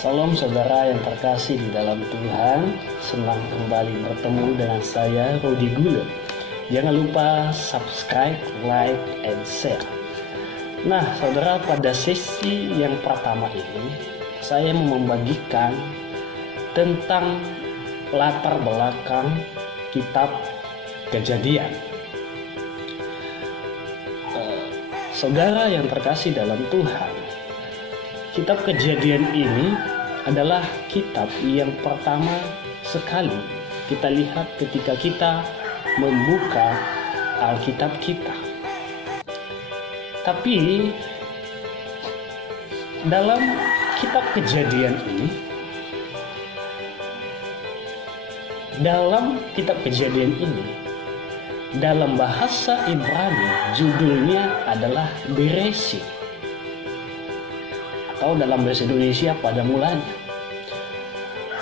Salam saudara yang terkasih di dalam Tuhan. Senang kembali bertemu dengan saya, Rudi Gule. Jangan lupa subscribe, like, and share. Nah saudara, pada sesi yang pertama ini saya mau membagikan tentang latar belakang kitab Kejadian. Saudara yang terkasih dalam Tuhan, kitab Kejadian ini adalah kitab yang pertama sekali kita lihat ketika kita membuka Alkitab kita. Tapi dalam kitab Kejadian ini, dalam bahasa Ibrani judulnya adalah Bereshit, atau dalam bahasa Indonesia pada mulanya.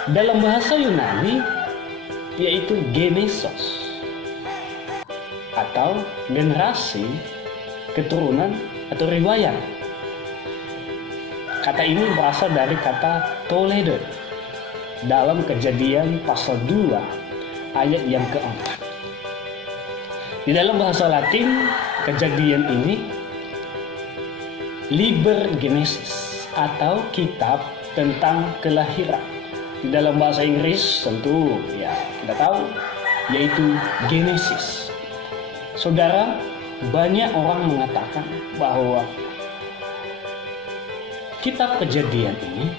Dalam bahasa Yunani yaitu Genesos, atau generasi, keturunan, atau riwayat. Kata ini berasal dari kata Toledo dalam Kejadian pasal 2 ayat yang keempat. Di dalam bahasa Latin, Kejadian ini Liber Genesis, atau kitab tentang kelahiran. Di dalam bahasa Inggris tentu ya kita tahu, yaitu Genesis. Saudara, banyak orang mengatakan bahwa kitab Kejadian ini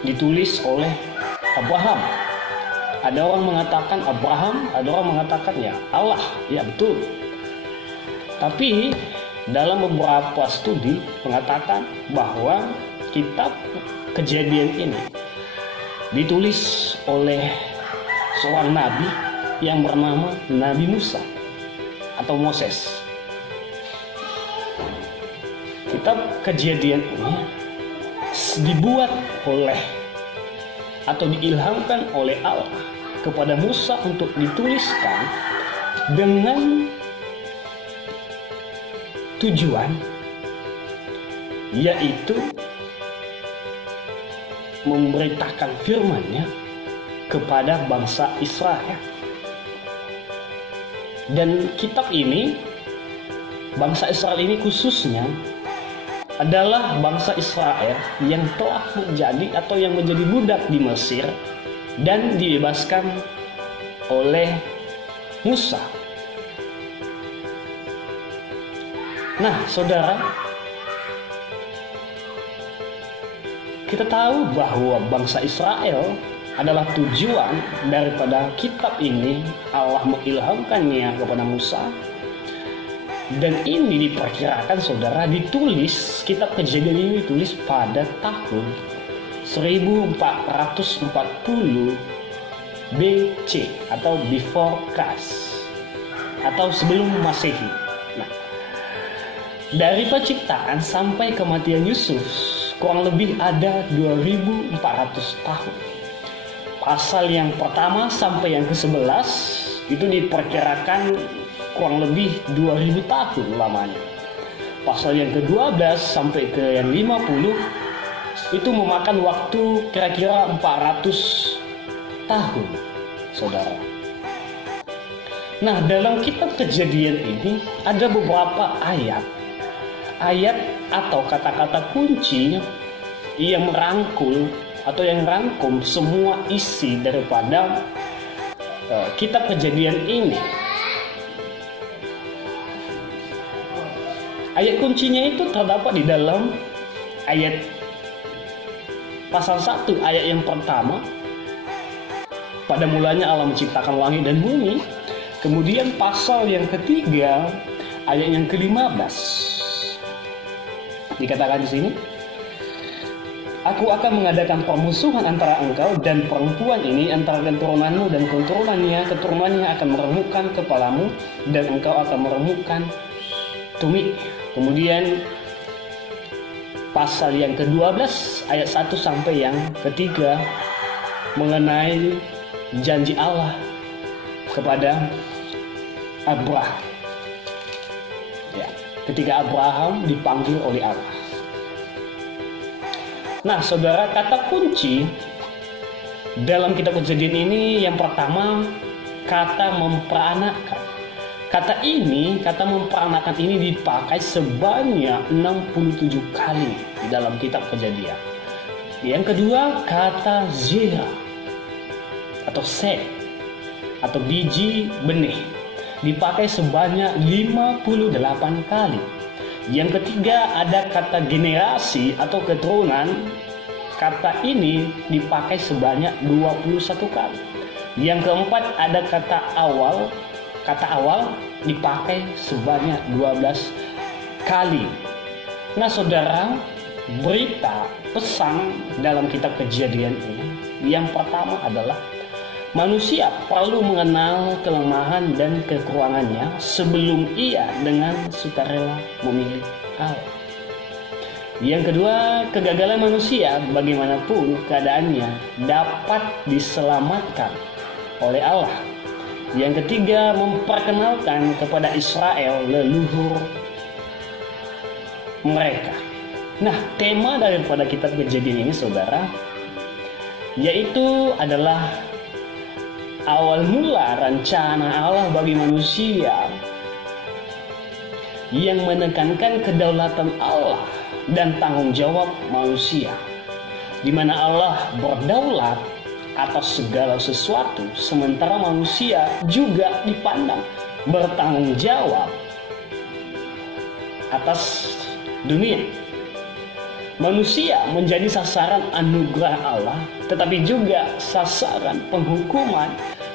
ditulis oleh Abraham. Ada orang mengatakan Abraham, ada orang mengatakan ya Allah. Ya betul. Tapi dalam beberapa studi mengatakan bahwa kitab Kejadian ini ditulis oleh seorang nabi yang bernama Nabi Musa atau Moses. Kitab Kejadian ini dibuat oleh atau diilhamkan oleh Allah kepada Musa untuk dituliskan dengan tujuan, yaitu memberitakan firman-Nya kepada bangsa Israel. Dan kitab ini, bangsa Israel ini khususnya adalah bangsa Israel yang telah menjadi atau yang menjadi budak di Mesir dan dibebaskan oleh Musa. Nah, saudara, kita tahu bahwa bangsa Israel adalah tujuan daripada kitab ini. Allah mengilhamkannya kepada Musa. Dan ini diperkirakan saudara ditulis, kitab Kejadian ini ditulis pada tahun 1440 BC atau before Christ, atau sebelum Masehi. Nah, dari penciptaan sampai kematian Yusuf kurang lebih ada 2400 tahun. Pasal yang pertama sampai yang ke-11 itu diperkirakan kurang lebih 2000 tahun lamanya. Pasal yang ke-12 sampai ke yang 50 itu memakan waktu kira-kira 400 tahun, saudara. Nah, dalam kitab Kejadian ini ada beberapa ayat atau kata-kata kunci yang merangkul atau yang rangkum semua isi daripada kitab Kejadian ini. Ayat kuncinya itu terdapat di dalam ayat pasal 1 ayat yang pertama. Pada mulanya Allah menciptakan langit dan bumi. Kemudian pasal yang ketiga ayat yang ke-15. Dikatakan di sini, Aku akan mengadakan permusuhan antara engkau dan perempuan ini, antara keturunanmu dan keturunannya akan meremukkan kepalamu dan engkau akan meremukkan tumit. Kemudian pasal yang ke-12 ayat 1 sampai yang ketiga mengenai janji Allah kepada Abraham. Ya, ketika Abraham dipanggil oleh Allah. Nah, saudara, kata kunci dalam kitab Kejadian ini yang pertama, kata memperanakan. Kata memperanakan ini dipakai sebanyak 67 kali di dalam kitab Kejadian. Yang kedua, kata zera atau set atau biji benih dipakai sebanyak 58 kali. Yang ketiga, ada kata generasi atau keturunan. Kata ini dipakai sebanyak 21 kali. Yang keempat, ada kata awal. Kata awal dipakai sebanyak 12 kali. Nah, saudara, berita pesan dalam kitab Kejadian ini yang pertama adalah manusia perlu mengenal kelemahan dan kekurangannya sebelum ia dengan sukarela memilih Allah. Yang kedua, kegagalan manusia bagaimanapun keadaannya dapat diselamatkan oleh Allah. Yang ketiga, memperkenalkan kepada Israel leluhur mereka. Nah, tema daripada kitab Kejadian ini, saudara, yaitu adalah awal mula rencana Allah bagi manusia yang menekankan kedaulatan Allah dan tanggung jawab manusia, di mana Allah berdaulat atas segala sesuatu, sementara manusia juga dipandang bertanggung jawab atas dunia. Manusia menjadi sasaran anugerah Allah, tetapi juga sasaran penghukuman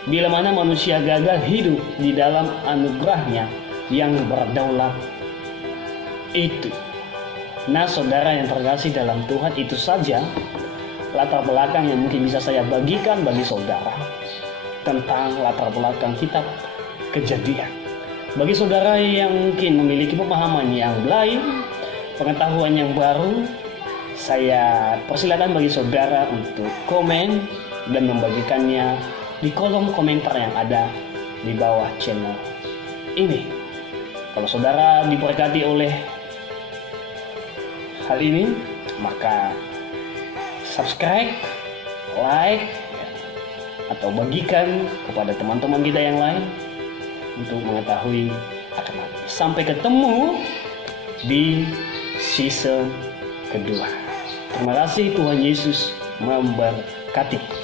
bila mana manusia gagal hidup di dalam anugerahnya yang berdaulat itu. Nah, saudara yang terkasih dalam Tuhan, itu saja latar belakang yang mungkin bisa saya bagikan bagi saudara tentang latar belakang kitab Kejadian. Bagi saudara yang mungkin memiliki pemahaman yang lain, pengetahuan yang baru, saya persilakan bagi saudara untuk komen dan membagikannya di kolom komentar yang ada di bawah channel ini. Kalau saudara diberkati oleh hal ini, maka subscribe, like, atau bagikan kepada teman-teman kita yang lain untuk mengetahui akan hal ini. Sampai ketemu di season kedua. Terima kasih, Tuhan Yesus memberkati.